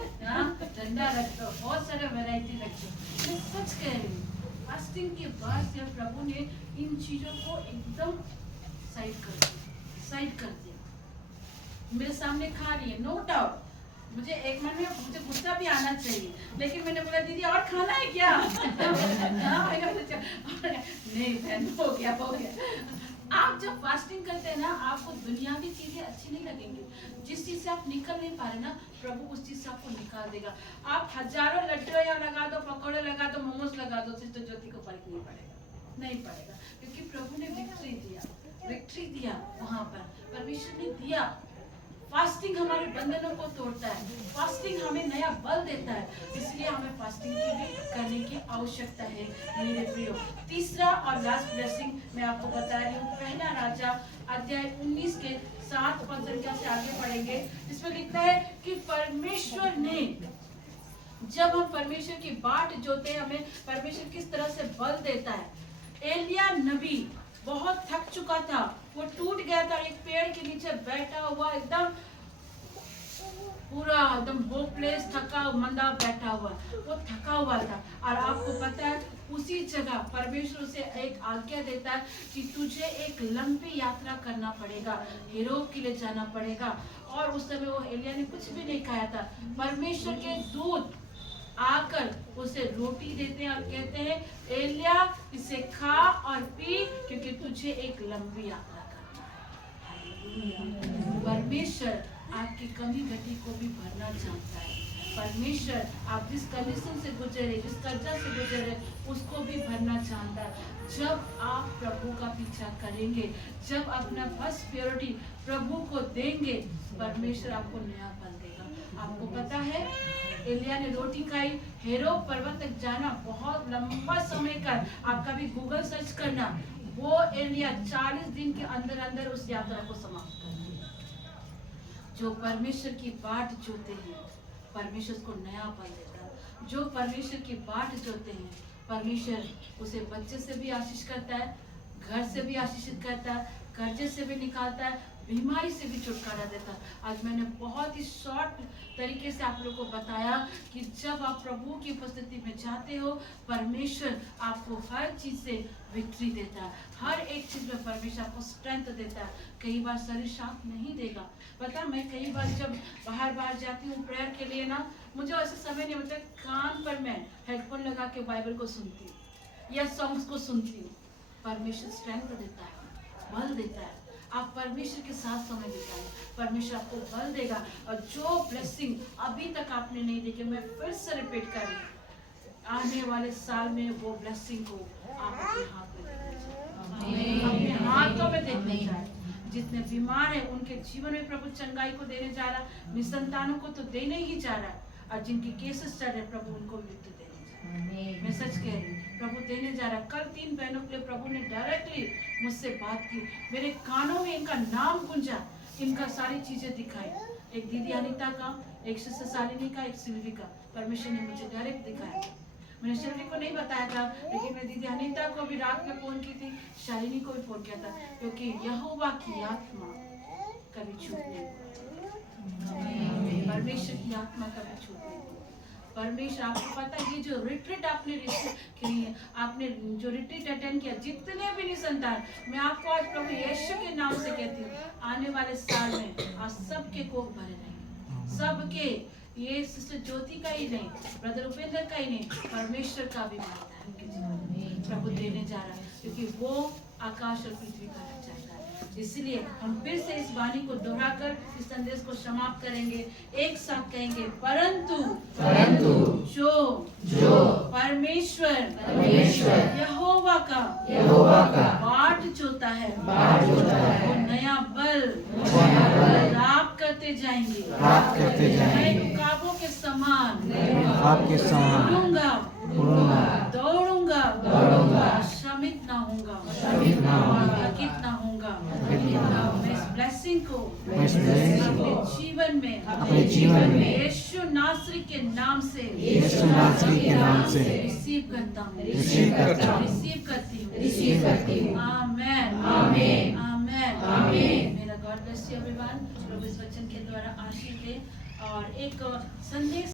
ठंडा रख दो, बहुत सारे वैरायटी रख दो। मैं सच कह रही हूँ, फास्टिंग के बाद से प्रभु ने इन चीजों को एकदम साइड कर दिया। मेरे सामने खा रही है, नो डाउट मुझे एक मन में मुझे गुस्सा भी आना चाहिए, लेकिन मैंने बोला दीदी और खाना है क्या नहीं बहन, हो गया। आप जब फास्टिंग करते हैं ना, आपको दुनियावी चीजें अच्छी नहीं लगेंगी। जिस चीज से आप निकल नहीं पा रहे ना, प्रभु उस चीज से आपको निकाल देगा। आप हजारों लड्डू या लगा दो, पकौड़े लगा दो, मोमोज लगा दो, सिस्टर ज्योति को फर्क नहीं पड़ेगा, क्योंकि प्रभु ने विक्ट्री दिया वहां पर, परमेश्वर ने दिया। फास्टिंग हमारे बंधनों को तोड़ता है, फास्टिंग हमें नया बल देता है, इसलिए हमें फास्टिंग भी करने की आवश्यकता है मेरे प्रियो। तीसरा और लास्ट ब्लेसिंग मैं आपको बता रही हूँ, पहला राजा अध्याय 19 के 7 पद से आगे पढ़ेंगे। इसमें लिखता है कि परमेश्वर ने, जब हम परमेश्वर की बाट जोते हैं, हमें परमेश्वर किस तरह से बल देता है। एलिया नबी बहुत थक चुका था, वो टूट गया था, एक पेड़ के नीचे बैठा हुआ, एकदम पूरा एकदम होपलेस, थका मंदा बैठा हुआ, वो थका हुआ था। और आपको पता है, उसी जगह परमेश्वर उसे एक आज्ञा देता है कि तुझे एक लंबी यात्रा करना पड़ेगा, हेरोब के लिए जाना पड़ेगा। और उस समय वो एलिया ने कुछ भी नहीं खाया था। परमेश्वर के दूत आकर उसे रोटी देते हैं और कहते हैं, एलिया इसे खा और पी, क्योंकि तुझे एक लंबी यात्रा करना है। परमेश्वर आपकी कमी घटी को भी भरना चाहता है। परमेश्वर आप जिस कंडीशन से गुजरे, जिस कर्जा से गुजरे, उसको भी भरना चाहता है। जब आप प्रभु का पीछा करेंगे, जब अपना फर्स्ट प्योरिटी प्रभु को देंगे, परमेश्वर आपको नया फल देगा। आपको पता है, एलिया ने रोटी खाई, हेरोब पर्वत तक जाना बहुत लंबा समय कर, आप कभी गूगल सर्च करना, वो एलिया 40 दिन के अंदर अंदर उस यात्रा को समाप्त कर दिया। जो परमेश्वर की बाट जोते हैं, परमेश्वर को नया फल देता है। जो परमेश्वर की बाट जोते हैं, परमेश्वर उसे बच्चे से भी आशीष करता है, घर से भी आशीषित करता है, कर्जे से भी निकालता है, बीमारी से भी छुटकारा देता है। आज मैंने बहुत ही शॉर्ट तरीके से आप लोगों को बताया कि जब आप प्रभु की उपस्थिति में जाते हो, परमेश्वर आपको हर चीज से विक्ट्री देता है। हर एक चीज में परमेश्वर आपको स्ट्रेंथ देता है। कई बार शरीर साथ नहीं देगा। पता, मैं कई बार जब बाहर जाती हूँ प्रेयर के लिए ना, मुझे ऐसा समय नहीं मिलता, कान पर मैं हेडफोन लगा के बाइबल को सुनती हूँ। या सॉन्ग्स को सुनती हूँ, परमेश्वर स्ट्रेंथ देता है, बल देता है। आप परमेश्वर के साथ समय बिताएं, परमेश्वर आपको बल देगा। और जो ब्लेसिंग अभी तक आपने नहीं देखी, मैं फिर से रिपीट कर रही हूँ, आने वाले साल में वो ब्लेसिंग को आप अपने हाथ में देखना चाहिए, अपने हाथों में देखना चाहिए। जितने बीमार हैं उनके जीवन में प्रभु चंगाई को देने जा रहा है, निसंतानों को तो देने ही जा रहा है, और जिनकी केसेस चल रहे प्रभु उनको मृत्यु देने जा रहा है। मैं सच कह रही हूँ, प्रभु देने जा रहा है। कल 3 बहनों के लिए प्रभु ने डायरेक्टली मुझसे बात की, मेरे कानों में इनका नाम गूंजा, इनका सारी चीजें दिखाई। एक दीदी अनीता का, एक सिस्टर शालिनी का, एक सिल्वी का, परमेश्वर ने मुझे डायरेक्ट दिखाया। मैंने सिल्वी को नहीं बताया था, लेकिन मैं दीदी अनीता को भी रात में फोन की थी, शालिनी को भी फोन किया था, क्योंकि यहोवा की आत्मा कभी छूट नहीं, परमेश्वर की आत्मा कभी छूट नहीं। परमेश्वर, आपको पता है ये जो रिट्रीट आपने आपने जो रिट्रीट अटेंड किया, जितने भी निसंतान, मैं आपको आज प्रभु यीशु के नाम से कहती हूँ, आने वाले साल में आज सबके कोख भरे नहीं, सबके, ये सिस्टर ज्योति का ही नहीं, ब्रदर उपेंद्र का ही नहीं, परमेश्वर का भी मानता है उनके जीवन में प्रभु देने जा रहा है, क्योंकि वो आकाश और पृथ्वी का रच जाता है। इसलिए हम फिर से इस वाणी को दोहराकर इस संदेश को समाप्त करेंगे, एक साथ कहेंगे, परंतु जो परमेश्वर यहोवा का बाट जोता है वो नया बल प्राप्त करते जाएंगे, नए रुकावों के समान दौड़ूंगा, श्रमित ना होऊंगा, थकित ना होऊंगा। मैं इस ब्लेसिंग को अपने जीवन में यीशु नासरी के नाम से रिसीव करता हूँ, रिसीव करती हूँ। आमेन। मेरा गॉड ब्लेस यू एवरीवन। प्रभु इस वचन के द्वारा आशीष दे। और एक संदेश